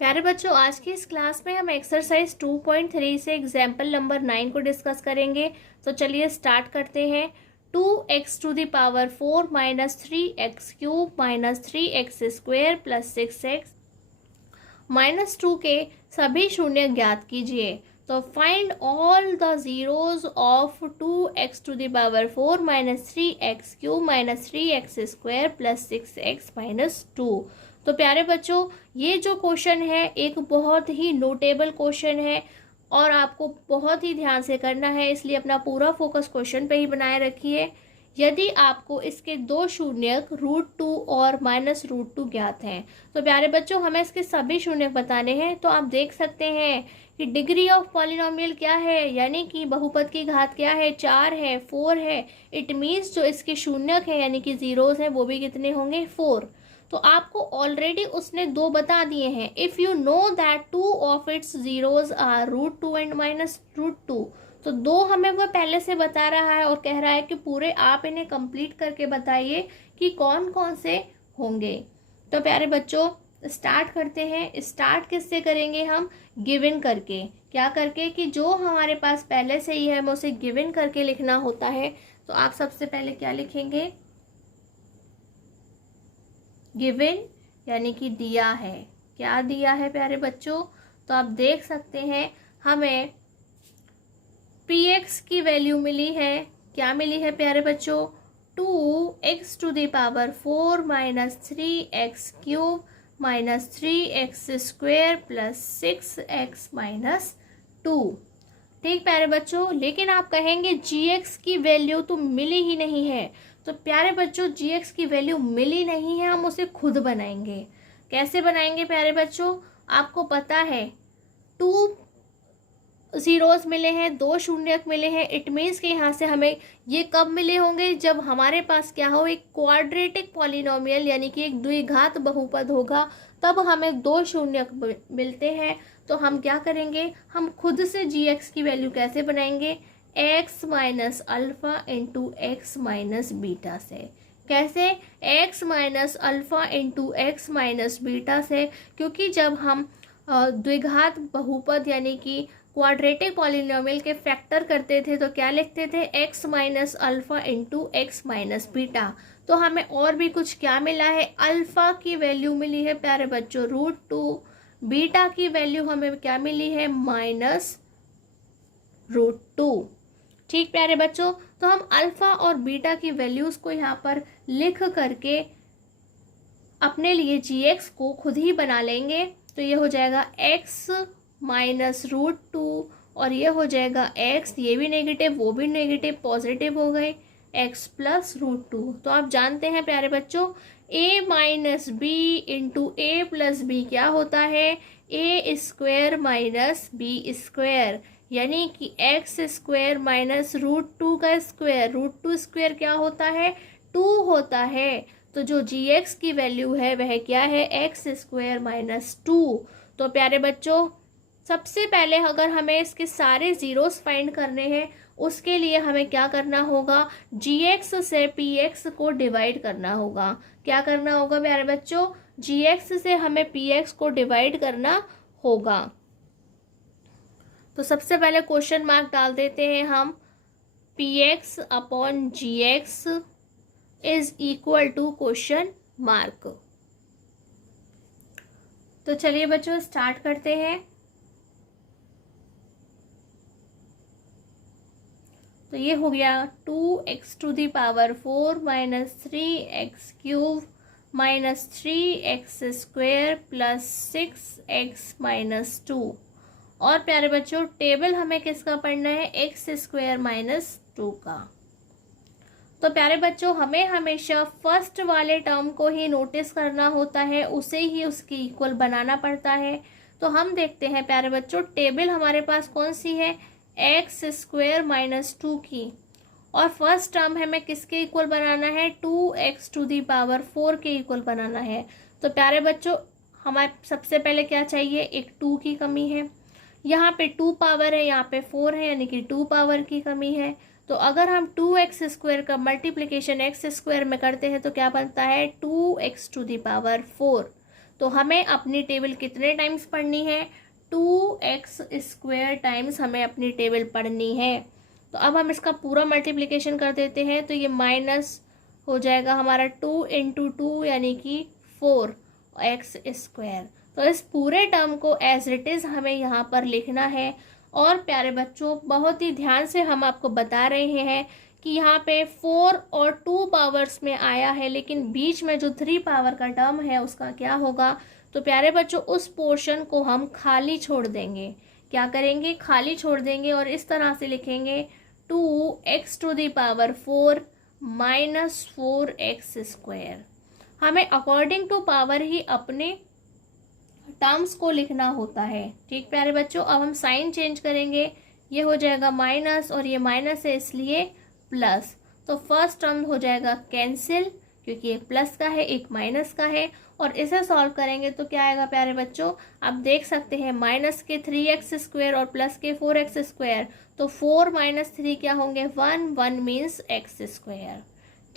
प्यारे बच्चों, आज की इस क्लास में हम एक्सरसाइज 2.3 से एग्जाम्पल नंबर 9 को डिस्कस करेंगे। तो चलिए स्टार्ट करते हैं। 2x⁴ minus 3x³ minus 3x² plus 6x minus 2 के सभी शून्य ज्ञात कीजिए। तो find all the zeros of 2x⁴ minus 3x³ minus 3x² plus 6x minus 2। तो प्यारे बच्चों, ये जो क्वेश्चन है एक बहुत ही नोटेबल क्वेश्चन है और आपको बहुत ही ध्यान से करना है, इसलिए अपना पूरा फोकस क्वेश्चन पे ही बनाए रखिए। यदि आपको इसके दो शून्यक √2 और -√2 ज्ञात हैं, तो प्यारे बच्चों हमें इसके सभी शून्यक बताने हैं। तो आप देख सकते हैं कि डिग्री ऑफ पॉलिनोमियल क्या है, यानी कि बहुपद की घात क्या है, 4 है, 4 है। इट मीन्स जो इसके शून्यक है यानी कि जीरोस हैं वो भी कितने होंगे, 4। तो आपको ऑलरेडी उसने दो बता दिए हैं। If you know that 2 of its zeros are √2 and -√2, तो दो हमें वह पहले से बता रहा है और कह रहा है कि पूरे आप इन्हें कंप्लीट करके बताइए कि कौन कौन से होंगे। तो प्यारे बच्चों स्टार्ट करते हैं। स्टार्ट किससे करेंगे हम, गिवन करके। क्या करके कि जो हमारे पास पहले से ही है हमें उसे गिवन करके लिखना होता है। तो आप सबसे पहले क्या लिखेंगे, गिवन यानी कि दिया है। क्या दिया है प्यारे बच्चों, तो आप देख सकते हैं हमें px की वैल्यू मिली है। क्या मिली है प्यारे बच्चों, 2x⁴ minus 3x³ minus 3x² plus 6x minus 2। ठीक प्यारे बच्चों, लेकिन आप कहेंगे gx की वैल्यू तो मिली ही नहीं है। तो प्यारे बच्चों gx की वैल्यू मिली नहीं है, हम उसे खुद बनाएंगे। कैसे बनाएंगे प्यारे बच्चों, आपको पता है 2 जीरोस मिले हैं, 2 शून्यक मिले हैं। इट मीन्स कि यहाँ से हमें ये कब मिले होंगे, जब हमारे पास क्या हो, एक क्वाड्रेटिक पॉलिनोमियल यानी कि एक द्विघात बहुपद होगा, तब हमें 2 शून्यक मिलते हैं। तो हम क्या करेंगे, हम खुद से gx की वैल्यू कैसे बनाएंगे, x minus alpha into x minus beta से। कैसे, x minus alpha into x minus beta से, क्योंकि जब हम द्विघात बहुपद यानी कि क्वाड्रेटिक पॉलिनोमियल के फैक्टर करते थे तो क्या लिखते थे, x minus alpha into x minus beta. तो हमें और भी कुछ क्या मिला है, अल्फा की वैल्यू मिली है प्यारे बच्चों √2, बीटा की वैल्यू हमें क्या मिली है, -√2। ठीक प्यारे बच्चों, तो हम अल्फा और बीटा की वैल्यूज को यहाँ पर लिख करके अपने लिए gx को खुद ही बना लेंगे। तो ये हो जाएगा x माइनस √2 और ये हो जाएगा x, ये भी नेगेटिव वो भी नेगेटिव, पॉजिटिव हो गए, x प्लस √2। तो आप जानते हैं प्यारे बच्चों a minus b into a plus b क्या होता है, a² माइनस b², यानी कि x² माइनस √2 का स्क्वायर, √2² क्या होता है, 2 होता है। तो जो gx की वैल्यू है वह क्या है, x² माइनस 2। तो प्यारे बच्चों सबसे पहले अगर हमें इसके सारे जीरोस फाइंड करने हैं, उसके लिए हमें क्या करना होगा, gx से px को डिवाइड करना होगा। क्या करना होगा प्यारे बच्चों, gx से हमें px को डिवाइड करना होगा। तो सबसे पहले क्वेश्चन मार्क डाल देते हैं हम, px upon gx is equal to question mark. तो चलिए बच्चों स्टार्ट करते हैं। तो ये हो गया 2x⁴ minus 3x³ minus 3x² plus 6x minus 2। और प्यारे बच्चों टेबल हमें किसका पढ़ना है, x² माइनस 2 का। तो प्यारे बच्चों हमें हमेशा फर्स्ट वाले टर्म को ही नोटिस करना होता है, उसे ही उसकी इक्वल बनाना पड़ता है। तो हम देखते हैं प्यारे बच्चों टेबल हमारे पास कौन सी है, x² माइनस 2 की, और फर्स्ट टर्म हमें किसके इक्वल बनाना है, 2x⁴ के इक्वल बनाना है। तो प्यारे बच्चों हमारे सबसे पहले क्या चाहिए, एक 2 की कमी है, यहाँ पे 2 पावर है, यहाँ पे 4 है, यानी कि 2 पावर की कमी है। तो अगर हम 2x² का मल्टीप्लिकेशन x² में करते हैं तो क्या बनता है, 2x⁴। तो हमें अपनी टेबल कितने टाइम्स पढ़नी है, 2x² टाइम्स हमें अपनी टेबल पढ़नी है। तो अब हम इसका पूरा मल्टीप्लिकेशन कर देते हैं, तो ये माइनस हो जाएगा हमारा 2 × 2 यानी कि 4x²। तो इस पूरे टर्म को एज इट इज़ हमें यहाँ पर लिखना है। और प्यारे बच्चों, बहुत ही ध्यान से हम आपको बता रहे हैं कि यहाँ पे 4 और 2 पावर्स में आया है, लेकिन बीच में जो 3 पावर का टर्म है उसका क्या होगा। तो प्यारे बच्चों, उस पोर्शन को हम खाली छोड़ देंगे। क्या करेंगे, खाली छोड़ देंगे और इस तरह से लिखेंगे 2x⁴ माइनस 4x²। हमें अकॉर्डिंग टू पावर ही अपने टर्म्स को लिखना होता है। ठीक प्यारे बच्चों, अब हम साइन चेंज करेंगे, ये हो जाएगा माइनस और ये माइनस है इसलिए प्लस। तो फर्स्ट टर्म हो जाएगा कैंसिल, क्योंकि एक प्लस का है एक माइनस का है। और इसे सॉल्व करेंगे तो क्या आएगा प्यारे बच्चों, आप देख सकते हैं माइनस के 3x² और प्लस के 4x²। तो 4 - 3 क्या होंगे, 1 मीन्स x²।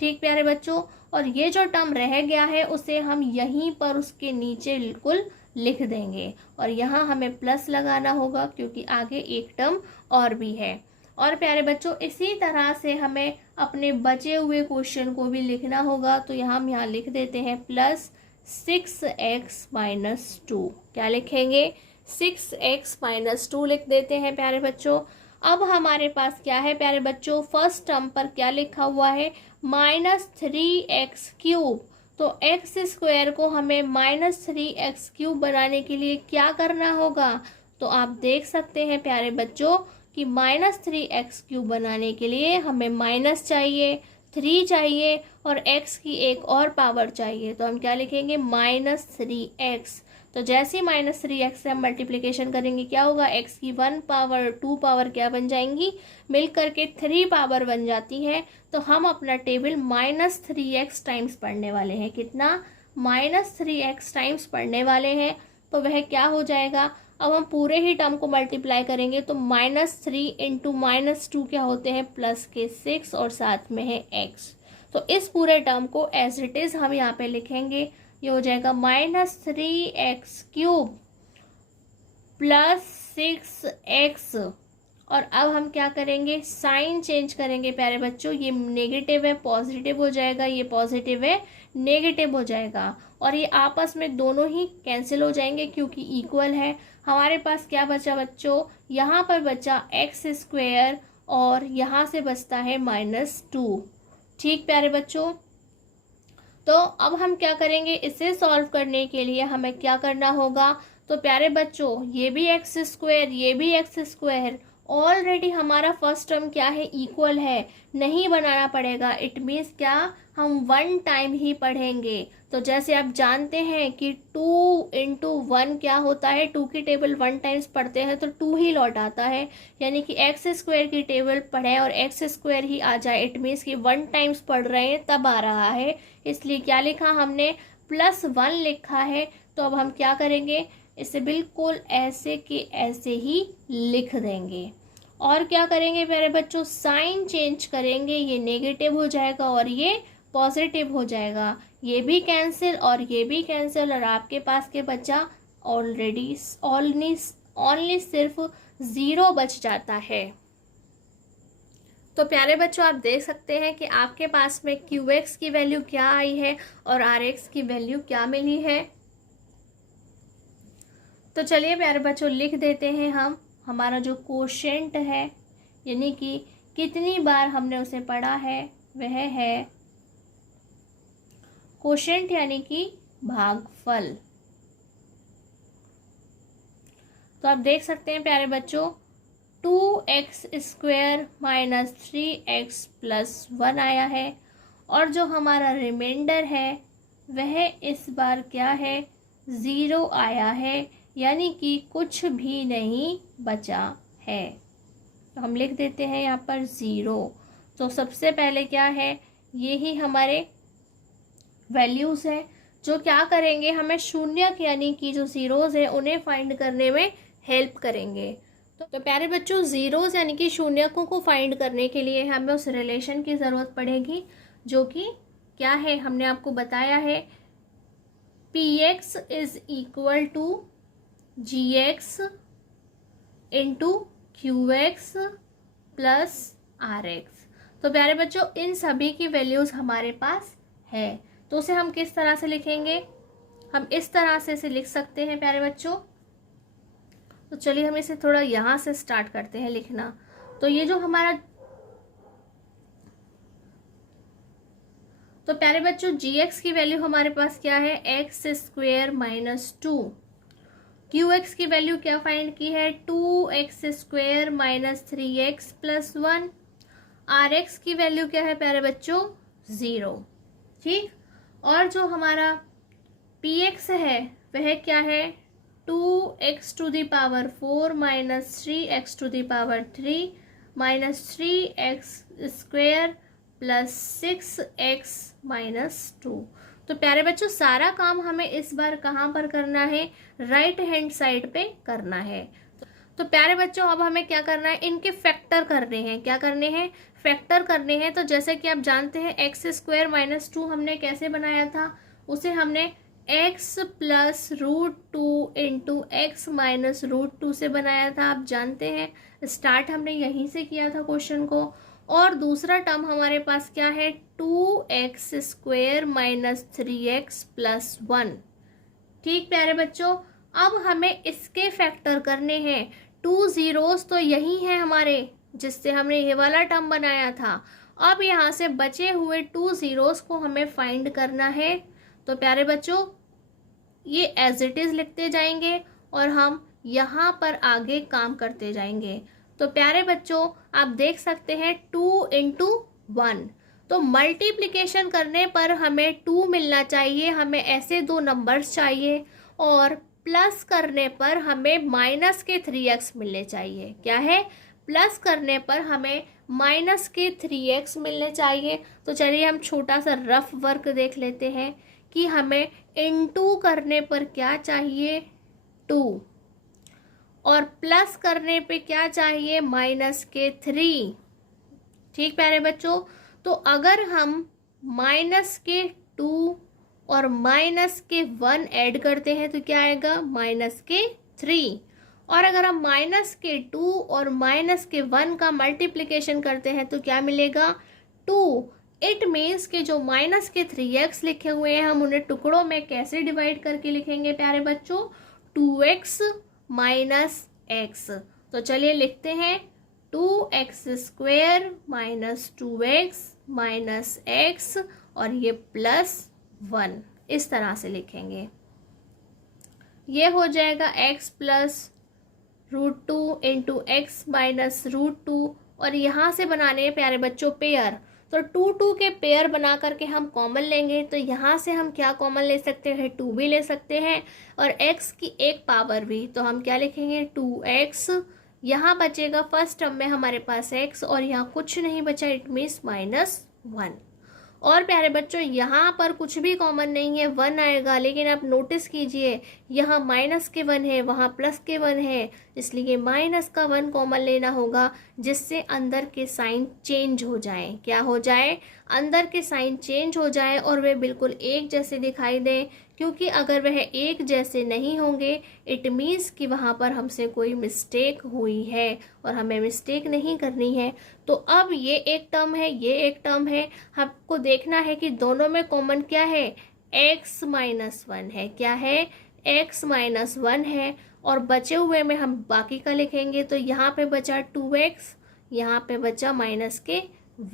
ठीक प्यारे बच्चों, और ये जो टर्म रह गया है उसे हम यहीं पर उसके नीचे बिल्कुल लिख देंगे और यहाँ हमें प्लस लगाना होगा क्योंकि आगे एक टर्म और भी है। और प्यारे बच्चों, इसी तरह से हमें अपने बचे हुए क्वेश्चन को भी लिखना होगा। तो हम यहाँ लिख देते हैं प्लस 6x - 2। क्या लिखेंगे, 6x - 2 लिख देते हैं प्यारे बच्चों। अब हमारे पास क्या है प्यारे बच्चों, फर्स्ट टर्म पर क्या लिखा हुआ है, -3x³ तो x² को हमें -3x³ बनाने के लिए क्या करना होगा। तो आप देख सकते हैं प्यारे बच्चों कि -3x³ बनाने के लिए हमें माइनस चाहिए, 3 चाहिए और x की एक और पावर चाहिए। तो हम क्या लिखेंगे, -3x। तो जैसे ही -3x से हम मल्टीप्लिकेशन करेंगे क्या होगा, x की 1 पावर 2 पावर क्या बन जाएंगी, मिल करके 3 पावर बन जाती है। तो हम अपना टेबल -3x टाइम्स पढ़ने वाले हैं। कितना, -3x टाइम्स पढ़ने वाले हैं। तो वह क्या हो जाएगा, अब हम पूरे ही टर्म को मल्टीप्लाई करेंगे तो -3 × -2 क्या होते हैं, प्लस के 6 और साथ में है x। तो इस पूरे टर्म को एज इट इज़ हम यहाँ पे लिखेंगे, ये हो जाएगा -3x³ प्लस 6x। और अब हम क्या करेंगे, साइन चेंज करेंगे प्यारे बच्चों। ये नेगेटिव है पॉजिटिव हो जाएगा, ये पॉजिटिव है नेगेटिव हो जाएगा और ये आपस में दोनों ही कैंसिल हो जाएंगे क्योंकि इक्वल है। हमारे पास क्या बचा बच्चों, यहाँ पर बचा x² और यहाँ से बचता है -2। ठीक प्यारे बच्चों, तो अब हम क्या करेंगे, इसे सॉल्व करने के लिए हमें क्या करना होगा। तो प्यारे बच्चों, ये भी x² ये भी x², ऑलरेडी हमारा फर्स्ट टर्म क्या है, इक्वल है, नहीं बनाना पड़ेगा। इट मीन्स क्या, हम 1 टाइम ही पढ़ेंगे। तो जैसे आप जानते हैं कि 2 × 1 क्या होता है, 2 की टेबल 1 टाइम्स पढ़ते हैं तो 2 ही लौट आता है, यानी कि x² की टेबल पढ़ें और x² ही आ जाए। इट मीन्स कि 1 टाइम्स पढ़ रहे हैं तब आ रहा है, इसलिए क्या लिखा हमने, +1 लिखा है। तो अब हम क्या करेंगे, इसे बिल्कुल ऐसे के ऐसे ही लिख देंगे। और क्या करेंगे प्यारे बच्चों, साइन चेंज करेंगे, ये नेगेटिव हो जाएगा और ये पॉजिटिव हो जाएगा, ये भी कैंसिल और ये भी कैंसिल और आपके पास के बचा ऑलरेडी ओनली सिर्फ 0 बच जाता है। तो प्यारे बच्चों, आप देख सकते हैं कि आपके पास में QX की वैल्यू क्या आई है और RX की वैल्यू क्या मिली है। तो चलिए प्यारे बच्चों, लिख देते हैं हम हमारा जो कोशेंट है, यानी कि कितनी बार हमने उसे पढ़ा है, वह है कोशेंट यानी कि भागफल। तो आप देख सकते हैं प्यारे बच्चों, 2x² - 3x + 1 आया है और जो हमारा रिमाइंडर है वह इस बार क्या है, 0 आया है, यानी कि कुछ भी नहीं बचा है। तो हम लिख देते हैं यहाँ पर 0। तो सबसे पहले क्या है, ये ही हमारे वैल्यूज़ है जो क्या करेंगे, हमें शून्य यानी कि जो ज़ीरोज़ है उन्हें फाइंड करने में हेल्प करेंगे। तो प्यारे बच्चों, ज़ीरोज़ यानी कि शून्यकों को फाइंड करने के लिए हमें उस रिलेशन की ज़रूरत पड़ेगी जो कि क्या है, हमने आपको बताया है p x is equal to g x into q x plus r x. तो प्यारे बच्चों इन सभी की वैल्यूज़ हमारे पास है, तो उसे हम किस तरह से लिखेंगे? हम इस तरह से इसे लिख सकते हैं प्यारे बच्चों। तो चलिए हम इसे थोड़ा यहाँ से स्टार्ट करते हैं लिखना। तो ये जो हमारा, तो प्यारे बच्चों जी एक्स की वैल्यू हमारे पास क्या है? X square minus two. Q x की वैल्यू क्या फाइंड की है? 2x² minus 3x plus 1। R x की वैल्यू क्या है प्यारे बच्चों? 0। ठीक, और जो हमारा पी एक्स है वह क्या है? 2x⁴ minus 3x⁴ minus 3x² plus 6x minus 2। तो प्यारे बच्चों सारा काम हमें इस बार कहाँ पर करना है? राइट हैंड साइड पे करना है। तो प्यारे बच्चों अब हमें क्या करना है? इनके फैक्टर करने हैं। क्या करने हैं? फैक्टर करने हैं। तो जैसे कि आप जानते हैं x² माइनस 2 हमने कैसे बनाया था? उसे हमने x plus √2 into x minus √2 से बनाया था। आप जानते हैं स्टार्ट हमने यहीं से किया था क्वेश्चन को। और दूसरा टर्म हमारे पास क्या है? 2x² minus 3x plus 1। ठीक प्यारे बच्चों, अब हमें इसके फैक्टर करने हैं। 2 zeros तो यही है हमारे, जिससे हमने ये वाला टर्म बनाया था। अब यहाँ से बचे हुए 2 zeros को हमें फाइंड करना है। तो प्यारे बच्चों ये एज इट इज लिखते जाएंगे और हम यहाँ पर आगे काम करते जाएंगे। तो प्यारे बच्चों आप देख सकते हैं 2 इंटू 1, तो मल्टीप्लिकेशन करने पर हमें 2 मिलना चाहिए, हमें ऐसे दो नंबर्स चाहिए। और प्लस करने पर हमें माइनस के 3x मिलने चाहिए। क्या है? प्लस करने पर हमें माइनस के 3x मिलने चाहिए। तो चलिए हम छोटा सा रफ वर्क देख लेते हैं कि हमें इनटू करने पर क्या चाहिए? 2, और प्लस करने पे क्या चाहिए? माइनस के 3। ठीक प्यारे बच्चों, तो अगर हम माइनस के 2 और माइनस के 1 ऐड करते हैं तो क्या आएगा? माइनस के 3। और अगर हम माइनस के 2 और माइनस के 1 का मल्टीप्लिकेशन करते हैं तो क्या मिलेगा? 2। इट मीन्स के जो माइनस के 3x लिखे हुए हैं हम उन्हें टुकड़ों में कैसे डिवाइड करके लिखेंगे प्यारे बच्चों? 2x minus x। तो चलिए लिखते हैं 2x² minus 2x minus x और ये प्लस 1, इस तरह से लिखेंगे। ये हो जाएगा x plus √2 into x minus √2। और यहाँ से बनाने हैं प्यारे बच्चों पेयर। तो 2 के पेयर बना करके हम कॉमन लेंगे। तो यहाँ से हम क्या कॉमन ले सकते हैं? 2 भी ले सकते हैं और x की एक पावर भी। तो हम क्या लिखेंगे? 2x। यहाँ बचेगा फर्स्ट टर्म में हमारे पास x और यहाँ कुछ नहीं बचा, इट मीन्स -1। और प्यारे बच्चों यहाँ पर कुछ भी कॉमन नहीं है, 1 आएगा। लेकिन आप नोटिस कीजिए यहाँ माइनस के 1 है, वहाँ प्लस के 1 है, इसलिए माइनस का 1 कॉमन लेना होगा, जिससे अंदर के साइन चेंज हो जाए। क्या हो जाए? अंदर के साइन चेंज हो जाए और वे बिल्कुल एक जैसे दिखाई दें। क्योंकि अगर वह एक जैसे नहीं होंगे इट मीन्स कि वहाँ पर हमसे कोई मिस्टेक हुई है और हमें मिस्टेक नहीं करनी है। तो अब ये एक टर्म है, ये एक टर्म है, हमको देखना है कि दोनों में कॉमन क्या है? x माइनस 1 है। क्या है? x माइनस 1 है। और बचे हुए में हम बाकी का लिखेंगे। तो यहाँ पे बचा 2x, यहाँ पे बचा माइनस के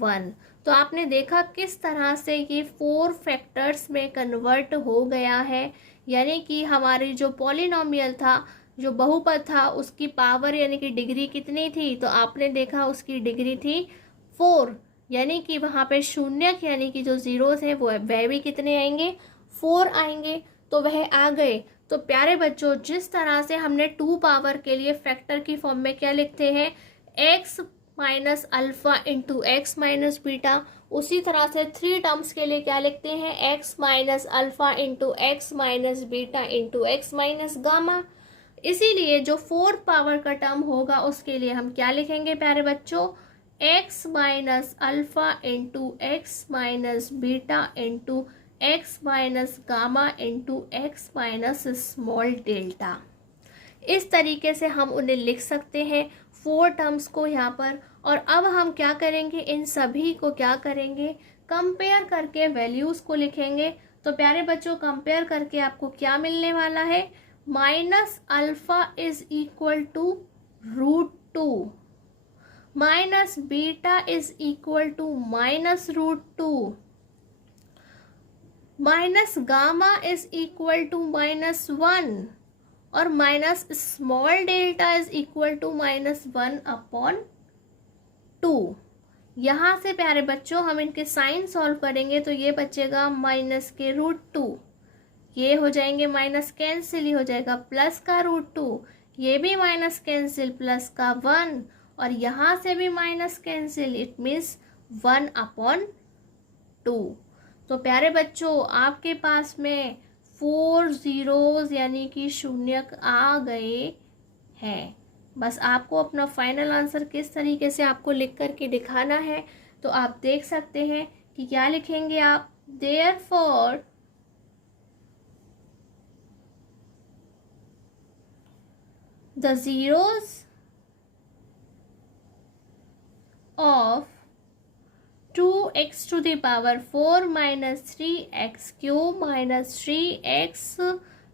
1। तो आपने देखा किस तरह से ये 4 फैक्टर्स में कन्वर्ट हो गया है। यानी कि हमारी जो पॉलिनोमियल था, जो बहुपद था, उसकी पावर यानी कि डिग्री कितनी थी? तो आपने देखा उसकी डिग्री थी 4। यानी कि वहाँ पे शून्य यानी कि जो जीरोस है वह भी कितने आएंगे? 4 आएंगे। तो वह आ गए। तो प्यारे बच्चों जिस तरह से हमने 2 पावर के लिए फैक्टर की फॉर्म में क्या लिखते हैं? x minus alpha into x minus beta, उसी तरह से 3 टर्म्स के लिए क्या लिखते हैं? x minus alpha into x minus beta into x minus gamma. इसीलिए जो 4th पावर का टर्म होगा उसके लिए हम क्या लिखेंगे प्यारे बच्चों? x minus alpha into x minus beta into x minus gamma into x minus small delta. इस तरीके से हम उन्हें लिख सकते हैं 4 टर्म्स को यहाँ पर। और अब हम क्या करेंगे, इन सभी को क्या करेंगे, कंपेयर करके वैल्यूज़ को लिखेंगे। तो प्यारे बच्चों, कंपेयर करके आपको क्या मिलने वाला है, minus alpha is equal to √2, minus beta is equal to -√2, minus gamma is equal to -1 और minus small delta is equal to -1/2। यहाँ से प्यारे बच्चों हम इनके साइन सॉल्व करेंगे तो ये बचेगा -√2, ये हो जाएंगे माइनस कैंसिल, ये हो जाएगा प्लस का √2, ये भी माइनस कैंसिल प्लस का 1 और यहाँ से भी माइनस कैंसिल, इट मीन्स 1/2। तो प्यारे बच्चों, आपके पास में 4 zeros यानी कि शून्यक आ गए हैं। बस आपको अपना फाइनल आंसर किस तरीके से आपको लिख करके दिखाना है, तो आप देख सकते हैं कि क्या लिखेंगे आप, therefore the zeros of 2x to the power 4 minus 3x cube minus 3x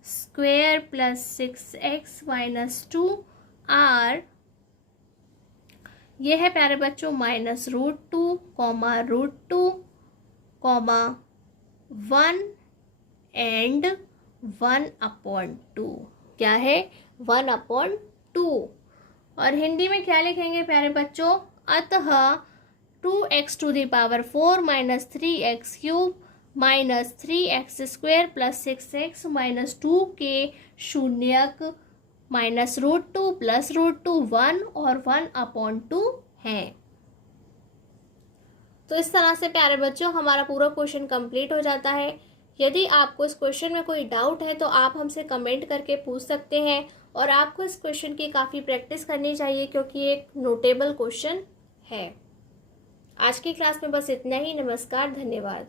square plus 6x minus 2 r, ये है प्यारे बच्चों -√2, √2, 1 एंड 1/2। क्या है, 1/2। और हिंदी में क्या लिखेंगे प्यारे बच्चों, अतः 2x to the power 4 minus 3x cube minus 3x square plus 6x minus 2 के शून्यक -√2 प्लस √2 1 और 1/2 हैं। तो इस तरह से प्यारे बच्चों हमारा पूरा क्वेश्चन कंप्लीट हो जाता है। यदि आपको इस क्वेश्चन में कोई डाउट है तो आप हमसे कमेंट करके पूछ सकते हैं और आपको इस क्वेश्चन की काफ़ी प्रैक्टिस करनी चाहिए क्योंकि ये एक नोटेबल क्वेश्चन है। आज की क्लास में बस इतना ही। नमस्कार, धन्यवाद।